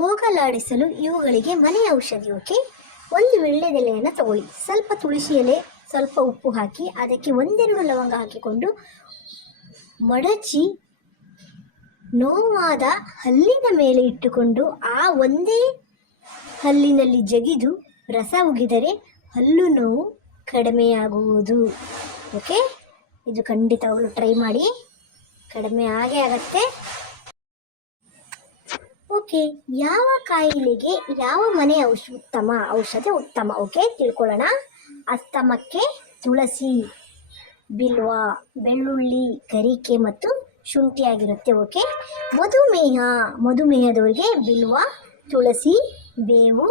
ಹೋಗಲಾಡಿಸಲು ಇವುಗಳಿಗೆ ಮನೆ ಔಷಧಿ. ಓಕೆ, ಒಂದು ವೀಳ್ಯದೆಲೆಯನ್ನು ತಗೊಳ್ಳಿ, ಸ್ವಲ್ಪ ತುಳಸಿ ಎಲೆ, ಸ್ವಲ್ಪ ಉಪ್ಪು ಹಾಕಿ ಅದಕ್ಕೆ ಒಂದೆರಡು ಲವಂಗ ಹಾಕಿಕೊಂಡು ಮಡಚಿ ನೋವಾದ ಹಲ್ಲಿನ ಮೇಲೆ ಇಟ್ಟುಕೊಂಡು ಆ ಒಂದೇ ಹಲ್ಲಿನಲ್ಲಿ ಜಗಿದು ರಸ ಉಗಿದರೆ ಹಲ್ಲು ನೋವು ಕಡಿಮೆಯಾಗುವುದು. ಓಕೆ, ಇದು ಖಂಡಿತವಾಗ್ಲೂ ಟ್ರೈ ಮಾಡಿ, ಕಡಿಮೆ ಆಗೇ ಆಗತ್ತೆ. ಓಕೆ, ಯಾವ ಕಾಯಿಲೆಗೆ ಯಾವ ಮನೆ ಔಷಧ ಉತ್ತಮ? ಓಕೆ, ತಿಳ್ಕೊಳ್ಳೋಣ. ಅಸ್ತಮಕ್ಕೆ ತುಳಸಿ, ಬಿಲ್ವ, ಬೆಳ್ಳುಳ್ಳಿ, ಗರಿಕೆ ಮತ್ತು ಶುಂಠಿ ಆಗಿರುತ್ತೆ. ಓಕೆ, ಮಧುಮೇಹದವರಿಗೆ ಬಿಲ್ವ, ತುಳಸಿ, ಬೇವು,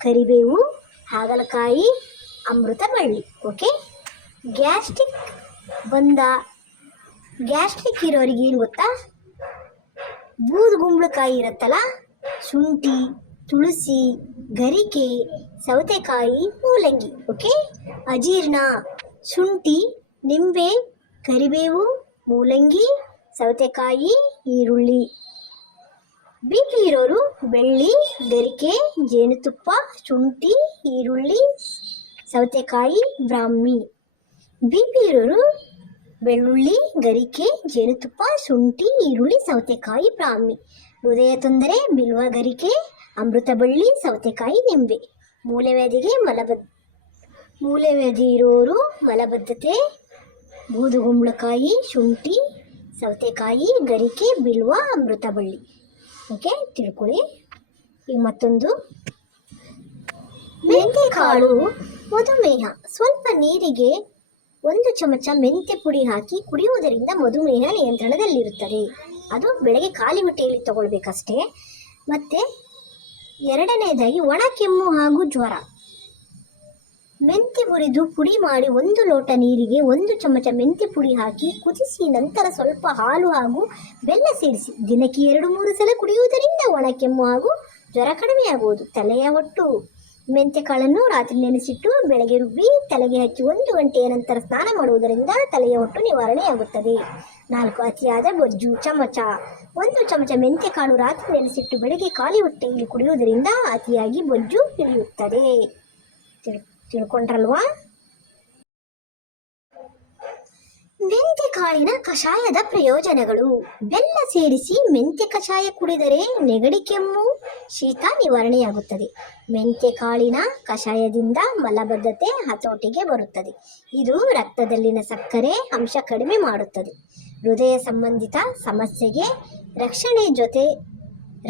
ಕರಿಬೇವು, ಹಾಗಲಕಾಯಿ, ಅಮೃತ ಬಳ್ಳಿ. ಓಕೆ, ಗ್ಯಾಸ್ಟ್ರಿಕ್ ಇರೋರಿಗೆ ಏನು ಗೊತ್ತಾ, ಬೂದುಗುಂಬಳಕಾಯಿ ಇರುತ್ತಲ್ಲ, ಶುಂಠಿ, ತುಳಸಿ, ಗರಿಕೆ, ಸೌತೆಕಾಯಿ, ಮೂಲಂಗಿ. ಓಕೆ, ಅಜೀರ್ಣ, ಶುಂಠಿ, ನಿಂಬೆ, ಕರಿಬೇವು, ಮೂಲಂಗಿ, ಸೌತೆಕಾಯಿ, ಈರುಳ್ಳಿ. BP ಇರೋರು ಬೆಳ್ಳಿ, ಗರಿಕೆ, ಜೇನುತುಪ್ಪ, ಶುಂಠಿ, ಈರುಳ್ಳಿ, ಸೌತೆಕಾಯಿ, ಬ್ರಾಹ್ಮಿ. BP ಇರೋರು ಬೆಳ್ಳುಳ್ಳಿ, ಗರಿಕೆ, ಜೇನುತುಪ್ಪ, ಶುಂಠಿ, ಈರುಳ್ಳಿ, ಸೌತೆಕಾಯಿ, ಬ್ರಾಹ್ಮಿ. ಹೃದಯ ತೊಂದರೆ ಬಿಲ್ವ, ಗರಿಕೆ, ಅಮೃತ ಬಳ್ಳಿ, ಸೌತೆಕಾಯಿ, ನಿಂಬೆ. ಮೂಲವ್ಯಾಧಿ ಇರೋರು ಮಲಬದ್ಧತೆ, ಬೂದುಗುಂಬಳಕಾಯಿ, ಶುಂಠಿ, ಸೌತೆಕಾಯಿ, ಗರಿಕೆ, ಬಿಲ್ವ, ಅಮೃತ ಬಳ್ಳಿ. ಓಕೆ, ತಿಳ್ಕೊಳ್ಳಿ. ಈಗ ಮತ್ತೊಂದು, ಮೆಂತ್ಯ ಕಾಳು, ಮಧುಮೇಹ. ಸ್ವಲ್ಪ ನೀರಿಗೆ 1 ಚಮಚ ಮೆಂತ್ಯ ಪುಡಿ ಹಾಕಿ ಕುಡಿಯುವುದರಿಂದ ಮಧುಮೇಹ ನಿಯಂತ್ರಣದಲ್ಲಿರುತ್ತದೆ. ಅದು ಬೆಳಗ್ಗೆ ಖಾಲಿ ಹೊಟ್ಟೆಯಲ್ಲಿ ತಗೊಳ್ಬೇಕಷ್ಟೇ. ಮತ್ತು ಎರಡನೇದಾಗಿ ಒಣ ಕೆಮ್ಮು ಹಾಗೂ ಜ್ವರ. ಮೆಂತ್ಯ ಹುರಿದು ಪುಡಿ ಮಾಡಿ 1 ಲೋಟ ನೀರಿಗೆ 1 ಚಮಚ ಮೆಂತ್ಯ ಪುಡಿ ಹಾಕಿ ಕುದಿಸಿ ನಂತರ ಸ್ವಲ್ಪ ಹಾಲು ಹಾಗೂ ಬೆಲ್ಲ ಸೇರಿಸಿ ದಿನಕ್ಕೆ 2-3 ಸಲ ಕುಡಿಯುವುದರಿಂದ ಒಣ ಕೆಮ್ಮು ಹಾಗೂ ಜ್ವರ ಕಡಿಮೆಯಾಗುವುದು. ತಲೆಯ ಹೊಟ್ಟು, ಮೆಂತ್ಯ ಕಾಳನ್ನು ರಾತ್ರಿ ನೆನೆಸಿಟ್ಟು ಬೆಳಗ್ಗೆ ರುಬ್ಬಿ ತಲೆಗೆ ಹಚ್ಚಿ 1 ಗಂಟೆಯ ನಂತರ ಸ್ನಾನ ಮಾಡುವುದರಿಂದ ತಲೆಯ ಹೊಟ್ಟು ನಿವಾರಣೆಯಾಗುತ್ತದೆ. 4. ಅತಿಯಾದ ಬೊಜ್ಜು. 1 ಚಮಚ ಮೆಂತ್ಯ ಕಾಳು ರಾತ್ರಿ ನೆನೆಸಿಟ್ಟು ಬೆಳಗ್ಗೆ ಖಾಲಿ ಹೊಟ್ಟೆಯಲ್ಲಿ ಕುಡಿಯುವುದರಿಂದ ಅತಿಯಾಗಿ ಬೊಜ್ಜು ಇಳಿಯುತ್ತದೆ. ತಿಳ್ಕೊಂಡ್ರಲ್ವಾ? ಮೆಂತ್ಯ ಕಾಳಿನ ಕಷಾಯದ ಪ್ರಯೋಜನಗಳು. ಬೆಲ್ಲ ಸೇರಿಸಿ ಮೆಂತ್ಯ ಕಷಾಯ ಕುಡಿದರೆ ನೆಗಡಿ, ಕೆಮ್ಮು, ಶೀತ ನಿವಾರಣೆಯಾಗುತ್ತದೆ. ಮೆಂತ್ಯ ಕಾಳಿನ ಕಷಾಯದಿಂದ ಮಲಬದ್ಧತೆ ಹತೋಟಿಗೆ ಬರುತ್ತದೆ. ಇದು ರಕ್ತದಲ್ಲಿನ ಸಕ್ಕರೆ ಅಂಶ ಕಡಿಮೆ ಮಾಡುತ್ತದೆ. ಹೃದಯ ಸಂಬಂಧಿತ ಸಮಸ್ಯೆಗೆ ರಕ್ಷಣೆ ಜೊತೆ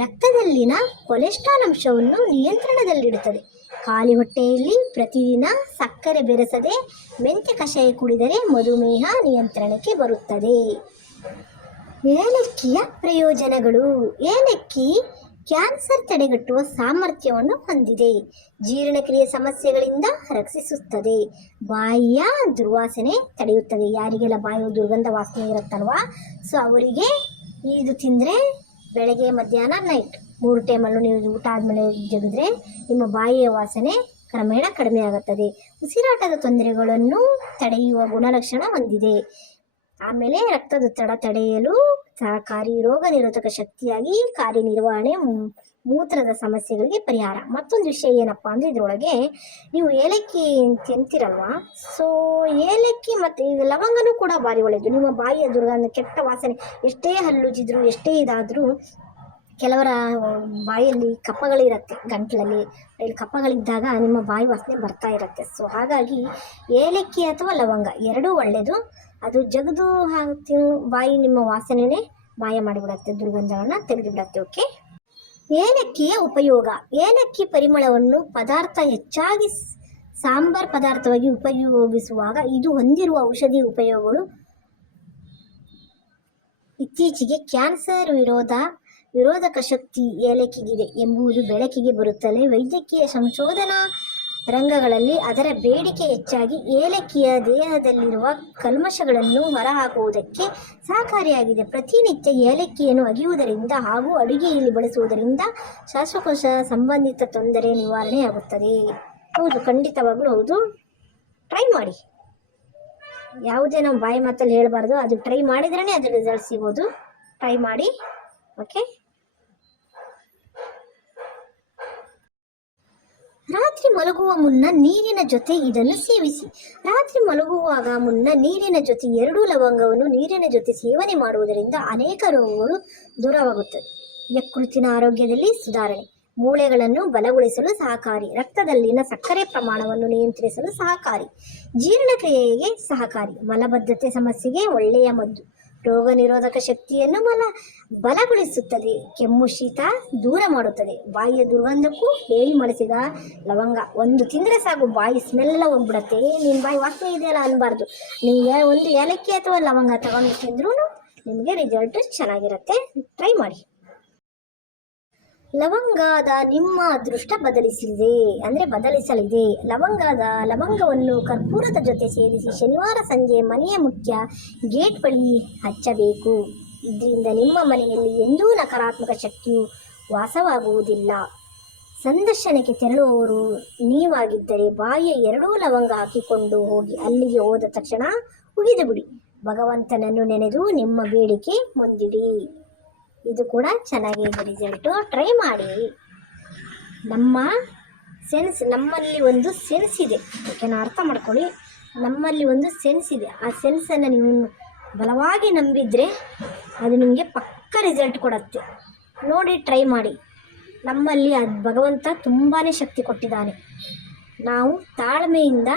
ರಕ್ತದಲ್ಲಿನ ಕೊಲೆಸ್ಟ್ರಾಲ್ ಅಂಶವನ್ನು ನಿಯಂತ್ರಣದಲ್ಲಿಡುತ್ತದೆ. ಖಾಲಿ ಹೊಟ್ಟೆಯಲ್ಲಿ ಪ್ರತಿದಿನ ಸಕ್ಕರೆ ಬೆರೆಸದೆ ಮೆಂತ್ಯ ಕಷಾಯ ಕುಡಿದರೆ ಮಧುಮೇಹ ನಿಯಂತ್ರಣಕ್ಕೆ ಬರುತ್ತದೆ. ಏಲಕ್ಕಿಯ ಪ್ರಯೋಜನಗಳು. ಏಲಕ್ಕಿ ಕ್ಯಾನ್ಸರ್ ತಡೆಗಟ್ಟುವ ಸಾಮರ್ಥ್ಯವನ್ನು ಹೊಂದಿದೆ. ಜೀರ್ಣಕ್ರಿಯೆ ಸಮಸ್ಯೆಗಳಿಂದ ರಕ್ಷಿಸುತ್ತದೆ. ಬಾಯಿಯ ದುರ್ವಾಸನೆ ತಡೆಯುತ್ತದೆ. ಯಾರಿಗೆಲ್ಲ ಬಾಯಿಯ ದುರ್ಗಂಧ ವಾಸನೆ ಇರುತ್ತಲ್ವಾ, ಸೊ ಅವರಿಗೆ ಇದು ತಿಂದರೆ ಬೆಳಗ್ಗೆ, ಮಧ್ಯಾಹ್ನ, ನೈಟ್ 3 ಟೈಮಲ್ಲೂ ನೀವು ಊಟ ಆದಮೇಲೆ ಜಗಿದ್ರೆ ನಿಮ್ಮ ಬಾಯಿಯ ವಾಸನೆ ಕ್ರಮೇಣ ಕಡಿಮೆ ಆಗುತ್ತದೆ. ಉಸಿರಾಟದ ತೊಂದರೆಗಳನ್ನು ತಡೆಯುವ ಗುಣಲಕ್ಷಣ ಹೊಂದಿದೆ. ಆಮೇಲೆ ರಕ್ತದೊತ್ತಡ ತಡೆಯಲು ಸಹಕಾರಿ, ರೋಗ ನಿರೋಧಕ ಶಕ್ತಿಯಾಗಿ ಕಾರ್ಯನಿರ್ವಹಣೆ, ಮೂತ್ರದ ಸಮಸ್ಯೆಗಳಿಗೆ ಪರಿಹಾರ. ಮತ್ತೊಂದು ವಿಷಯ ಏನಪ್ಪ ಅಂದರೆ, ಇದರೊಳಗೆ ನೀವು ಏಲಕ್ಕಿ ತಿಂತೀರಲ್ವಾ, ಸೊ ಏಲಕ್ಕಿ ಮತ್ತು ಲವಂಗನೂ ಕೂಡ ಭಾರಿ ಒಳ್ಳೆಯದು. ನಿಮ್ಮ ಬಾಯಿಯ ದುರ್ಗಂಧ, ಕೆಟ್ಟ ವಾಸನೆ, ಎಷ್ಟೇ ಹಲ್ಲುಜ್ಜಿದ್ರು, ಎಷ್ಟೇ ಇದಾದರೂ ಕೆಲವರ ಬಾಯಲ್ಲಿ ಕಪ್ಪಗಳಿರುತ್ತೆ, ಗಂಟಲಲ್ಲಿ ಇಲ್ಲಿ ಕಪ್ಪಗಳಿದ್ದಾಗ ನಿಮ್ಮ ಬಾಯಿ ವಾಸನೆ ಬರ್ತಾ ಇರುತ್ತೆ. ಸೊ ಹಾಗಾಗಿ ಏಲಕ್ಕಿ ಅಥವಾ ಲವಂಗ ಎರಡೂ ಒಳ್ಳೆಯದು. ಅದು ಜಗದು ಹಾಕಿ ಬಾಯಿ ನಿಮ್ಮ ವಾಸನೆನೇ ಮಾಯ ಮಾಡಿಬಿಡುತ್ತೆ, ದುರ್ಗಂಧವನ್ನು ತೆಗೆದುಬಿಡುತ್ತೆ. ಓಕೆ, ಏಲಕ್ಕಿಯ ಉಪಯೋಗ. ಏಲಕ್ಕಿ ಪರಿಮಳವನ್ನು ಪದಾರ್ಥ ಹೆಚ್ಚಾಗಿ ಸಾಂಬಾರ್ ಪದಾರ್ಥವಾಗಿ ಉಪಯೋಗಿಸುವಾಗ ಇದು ಹೊಂದಿರುವ ಔಷಧಿ ಉಪಯೋಗಗಳು ಇತ್ತೀಚೆಗೆ ಕ್ಯಾನ್ಸರ್ ವಿರೋಧಕ ಶಕ್ತಿ ಏಲಕ್ಕಿಗಿದೆ ಎಂಬುದು ಬೆಳಕಿಗೆ ಬರುತ್ತಲೇ ವೈದ್ಯಕೀಯ ಸಂಶೋಧನಾ ರಂಗಗಳಲ್ಲಿ ಅದರ ಬೇಡಿಕೆ ಹೆಚ್ಚಾಗಿ ಏಲಕ್ಕಿಯ ದೇಹದಲ್ಲಿರುವ ಕಲ್ಮಶಗಳನ್ನು ಹೊರಹಾಕುವುದಕ್ಕೆ ಸಹಕಾರಿಯಾಗಿದೆ. ಪ್ರತಿನಿತ್ಯ ಏಲಕ್ಕಿಯನ್ನು ಅಗಿಯುವುದರಿಂದ ಹಾಗೂ ಅಡುಗೆಯಲ್ಲಿ ಬಳಸುವುದರಿಂದ ಶ್ವಾಸಕೋಶ ಸಂಬಂಧಿತ ತೊಂದರೆ ನಿವಾರಣೆಯಾಗುತ್ತದೆ. ಹೌದು, ಖಂಡಿತವಾಗ್ಲೂ ಹೌದು. ಟ್ರೈ ಮಾಡಿ. ಯಾವುದೇ ನಾವು ಬಾಯಿ ಮಾತಲ್ಲಿ ಹೇಳಬಾರ್ದು, ಅದು ಟ್ರೈ ಮಾಡಿದ್ರೇ ಅದು ರಿಸಲ್ಟ್ ಸಿಗೋದು. ಟ್ರೈ ಮಾಡಿ. ಓಕೆ. ರಾತ್ರಿ ಮಲಗುವ ಮುನ್ನ ನೀರಿನ ಜೊತೆ ಇದನ್ನು ಸೇವಿಸಿ. ರಾತ್ರಿ ಮಲಗುವಾಗ ಮುನ್ನ ನೀರಿನ ಜೊತೆ 2 ಲವಂಗವನ್ನು ನೀರಿನ ಜೊತೆ ಸೇವನೆ ಮಾಡುವುದರಿಂದ ಅನೇಕ ರೋಗಗಳು ದೂರವಾಗುತ್ತದೆ. ಯಕೃತ್ತಿನ ಆರೋಗ್ಯದಲ್ಲಿ ಸುಧಾರಣೆ, ಮೂಳೆಗಳನ್ನು ಬಲಗೊಳಿಸಲು ಸಹಕಾರಿ, ರಕ್ತದಲ್ಲಿನ ಸಕ್ಕರೆ ಪ್ರಮಾಣವನ್ನು ನಿಯಂತ್ರಿಸಲು ಸಹಕಾರಿ, ಜೀರ್ಣಕ್ರಿಯೆಗೆ ಸಹಕಾರಿ, ಮಲಬದ್ಧತೆ ಸಮಸ್ಯೆಗೆ ಒಳ್ಳೆಯ ಮದ್ದು, ರೋಗ ನಿರೋಧಕ ಶಕ್ತಿಯನ್ನು ಬಲಗೊಳಿಸುತ್ತದೆ, ಕೆಮ್ಮು ಶೀತ ದೂರ ಮಾಡುತ್ತದೆ, ಬಾಯಿಯ ದುರ್ಗಂಧಕ್ಕೂ ಹೇಳಿ ಮಾಡಿಸಿದ ಲವಂಗ ಒಂದು ತಿಂದರೆ ಸಾಕು, ಬಾಯಿ ಸ್ಮೆಲ್ಲ ಹೋಗ್ಬಿಡತ್ತೆ. ನಿನ್ನ ಬಾಯಿ ವಾಸನೆ ಇದೆಯಲ್ಲ ಅನ್ಬಾರ್ದು. ನೀವು ಒಂದು ಏಲಕ್ಕಿ ಅಥವಾ ಲವಂಗ ತಗೊಂಡು ತಿಂದ್ರೂ ನಿಮಗೆ ರಿಸಲ್ಟ್ ಚೆನ್ನಾಗಿರುತ್ತೆ. ಟ್ರೈ ಮಾಡಿ. ಲವಂಗದ ನಿಮ್ಮ ಅದೃಷ್ಟ ಬದಲಿಸಲಿದೆ. ಲವಂಗವನ್ನು ಕರ್ಪೂರದ ಜೊತೆ ಸೇರಿಸಿ ಶನಿವಾರ ಸಂಜೆ ಮನೆಯ ಮುಖ್ಯ ಗೇಟ್ ಬಳಿ ಹಚ್ಚಬೇಕು. ಇದರಿಂದ ನಿಮ್ಮ ಮನೆಯಲ್ಲಿ ಎಂದೂ ನಕಾರಾತ್ಮಕ ಶಕ್ತಿಯು ವಾಸವಾಗುವುದಿಲ್ಲ. ಸಂದರ್ಶನಕ್ಕೆ ತೆರಳುವವರು ನೀವಾಗಿದ್ದರೆ ಬಾಯಿಯ 2 ಲವಂಗ ಹಾಕಿಕೊಂಡು ಹೋಗಿ ಅಲ್ಲಿಗೆ ಹೋದ ತಕ್ಷಣ ಉಗಿದು ಬಿಡಿ. ಭಗವಂತನನ್ನು ನೆನೆದು ನಿಮ್ಮ ಬೇಡಿಕೆ ಮುಂದಿಡಿ. ಇದು ಕೂಡ ಚೆನ್ನಾಗಿದೆ ರಿಸಲ್ಟು. ಟ್ರೈ ಮಾಡಿ. ನಮ್ಮಲ್ಲಿ ಒಂದು ಸೆನ್ಸ್ ಇದೆ, ಓಕೆನಾ? ಅರ್ಥ ಮಾಡ್ಕೊಳ್ಳಿ. ನಮ್ಮಲ್ಲಿ ಒಂದು ಸೆನ್ಸ್ ಇದೆ. ಆ ಸೆನ್ಸನ್ನು ನೀವು ಬಲವಾಗಿ ನಂಬಿದರೆ ಅದು ನಿಮಗೆ ಪಕ್ಕ ರಿಸಲ್ಟ್ ಕೊಡುತ್ತೆ. ನೋಡಿ, ಟ್ರೈ ಮಾಡಿ. ನಮ್ಮಲ್ಲಿ ಅದು ಭಗವಂತ ತುಂಬಾ ಶಕ್ತಿ ಕೊಟ್ಟಿದ್ದಾನೆ. ನಾವು ತಾಳ್ಮೆಯಿಂದ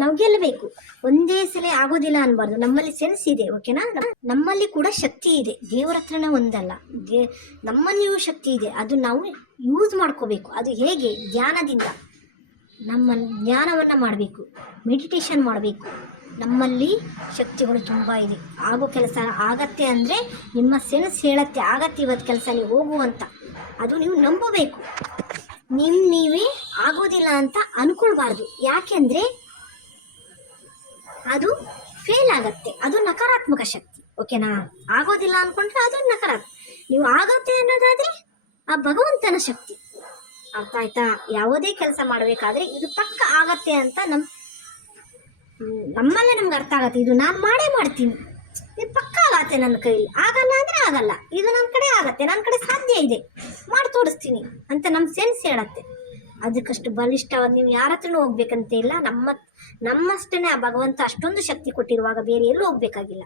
ನಾವು ಗೆಲ್ಲಬೇಕು. ಒಂದೇ ಸಲ ಆಗೋದಿಲ್ಲ ಅನ್ಬಾರ್ದು. ನಮ್ಮಲ್ಲಿ ಸೆನ್ಸ್ ಇದೆ, ಓಕೆನಾ? ನಮ್ಮಲ್ಲಿ ಕೂಡ ಶಕ್ತಿ ಇದೆ. ದೇವರ ಹತ್ರನೇ ಒಂದಲ್ಲ, ನಮ್ಮಲ್ಲಿಯೂ ಶಕ್ತಿ ಇದೆ. ಅದು ನಾವು ಯೂಸ್ ಮಾಡ್ಕೋಬೇಕು. ಅದು ಹೇಗೆ? ಧ್ಯಾನದಿಂದ. ನಮ್ಮ ಧ್ಯಾನವನ್ನು ಮಾಡಬೇಕು, ಮೆಡಿಟೇಷನ್ ಮಾಡಬೇಕು. ನಮ್ಮಲ್ಲಿ ಶಕ್ತಿಗಳು ತುಂಬ ಇದೆ. ಆಗೋ ಕೆಲಸ ಆಗತ್ತೆ ಅಂದರೆ ನಿಮ್ಮ ಸೆನ್ಸ್ ಹೇಳತ್ತೆ ಆಗತ್ತೆ ಇವತ್ತು ಕೆಲಸ, ನೀವು ಹೋಗುವಂತ. ಅದು ನೀವು ನಂಬಬೇಕು. ನೀವೇ ಆಗೋದಿಲ್ಲ ಅಂತ ಅನ್ಕೊಳ್ಬಾರ್ದು. ಯಾಕೆಂದರೆ ಅದು ಫೇಲ್ ಆಗತ್ತೆ. ಅದು ನಕಾರಾತ್ಮಕ ಶಕ್ತಿ, ಓಕೆನಾ? ಆಗೋದಿಲ್ಲ ಅಂದ್ಕೊಂಡ್ರೆ ಅದು ನಕಾರಾತ್ಮಕ. ನೀವು ಆಗತ್ತೆ ಅನ್ನೋದಾದರೆ ಆ ಭಗವಂತನ ಶಕ್ತಿ. ಅರ್ಥ ಆಯ್ತಾ? ಯಾವುದೇ ಕೆಲಸ ಮಾಡಬೇಕಾದ್ರೆ ಇದು ಪಕ್ಕ ಆಗತ್ತೆ ಅಂತ ನಮ್ಮಲ್ಲೇ ನಮ್ಗೆ ಅರ್ಥ ಆಗತ್ತೆ. ಇದು ನಾನು ಮಾಡೇ ಮಾಡ್ತೀನಿ, ಇದು ಪಕ್ಕ ಆಗತ್ತೆ, ನನ್ನ ಕೈಲಿ ಆಗಲ್ಲ ಅಂದರೆ ಆಗಲ್ಲ, ಇದು ನನ್ನ ಕಡೆ ಆಗತ್ತೆ, ನನ್ನ ಕಡೆ ಸಾಧ್ಯ ಇದೆ, ಮಾಡಿ ತೋರಿಸ್ತೀನಿ ಅಂತ ನಮ್ಮ ಸೆನ್ಸ್ ಹೇಳತ್ತೆ. ಅದಕ್ಕಷ್ಟು ಬಲಿಷ್ಠವಾಗಿ ನೀವು ಯಾರ ಹತ್ರನೂ ಹೋಗ್ಬೇಕಂತ ಇಲ್ಲ. ನಮ್ಮಷ್ಟೇ ಆ ಭಗವಂತ ಅಷ್ಟೊಂದು ಶಕ್ತಿ ಕೊಟ್ಟಿರುವಾಗ ಬೇರೆ ಎಲ್ಲೂ ಹೋಗ್ಬೇಕಾಗಿಲ್ಲ.